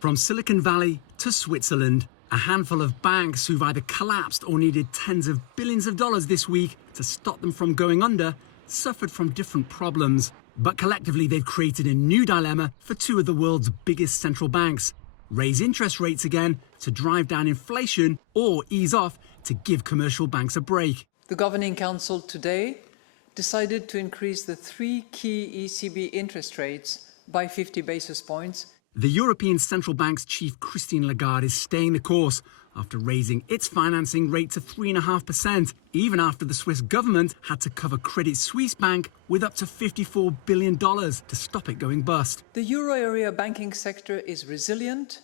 From Silicon Valley to Switzerland, a handful of banks who've either collapsed or needed tens of billions of dollars this week to stop them from going under suffered from different problems. But collectively, they've created a new dilemma for two of the world's biggest central banks: raise interest rates again to drive down inflation, or ease off to give commercial banks a break. The Governing Council today decided to increase the three key ECB interest rates by 50 basis points. The European Central Bank's chief, Christine Lagarde, is staying the course after raising its financing rate to 3.5%, even after the Swiss government had to cover Credit Suisse Bank with up to $54 billion to stop it going bust. The euro area banking sector is resilient,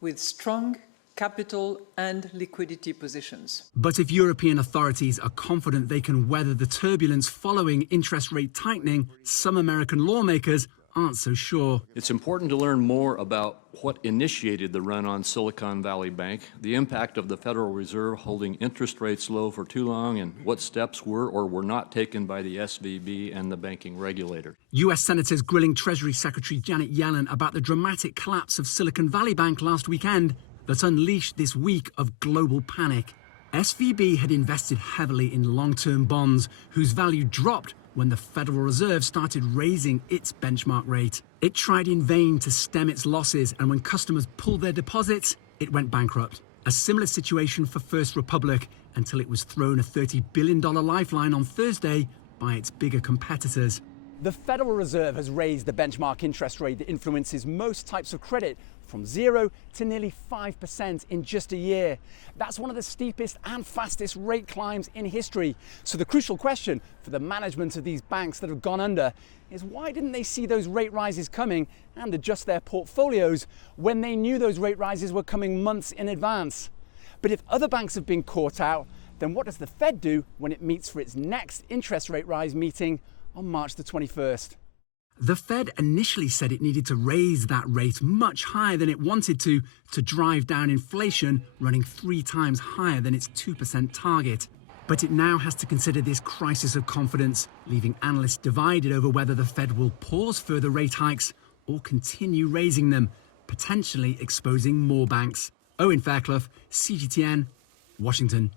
with strong capital and liquidity positions. But if European authorities are confident they can weather the turbulence following interest rate tightening, some American lawmakers aren't so sure. It's important to learn more about what initiated the run on Silicon Valley Bank, the impact of the Federal Reserve holding interest rates low for too long, and what steps were or were not taken by the SVB and the banking regulator. US senators grilling Treasury Secretary Janet Yellen about the dramatic collapse of Silicon Valley Bank last weekend that unleashed this week of global panic. SVB had invested heavily in long-term bonds whose value dropped when the Federal Reserve started raising its benchmark rate. It tried in vain to stem its losses, and when customers pulled their deposits, it went bankrupt. A similar situation for First Republic, until it was thrown a $30 billion lifeline on Thursday by its bigger competitors. The Federal Reserve has raised the benchmark interest rate that influences most types of credit from 0 to nearly 5% in just a year. That's one of the steepest and fastest rate climbs in history. So the crucial question for the management of these banks that have gone under is, why didn't they see those rate rises coming and adjust their portfolios when they knew those rate rises were coming months in advance? But if other banks have been caught out, then what does the Fed do when it meets for its next interest rate rise meeting on March the 21st? The Fed initially said it needed to raise that rate much higher than it wanted to drive down inflation, running 3 times higher than its 2% target. But it now has to consider this crisis of confidence, leaving analysts divided over whether the Fed will pause further rate hikes or continue raising them, potentially exposing more banks. Owen Fairclough, CGTN, Washington.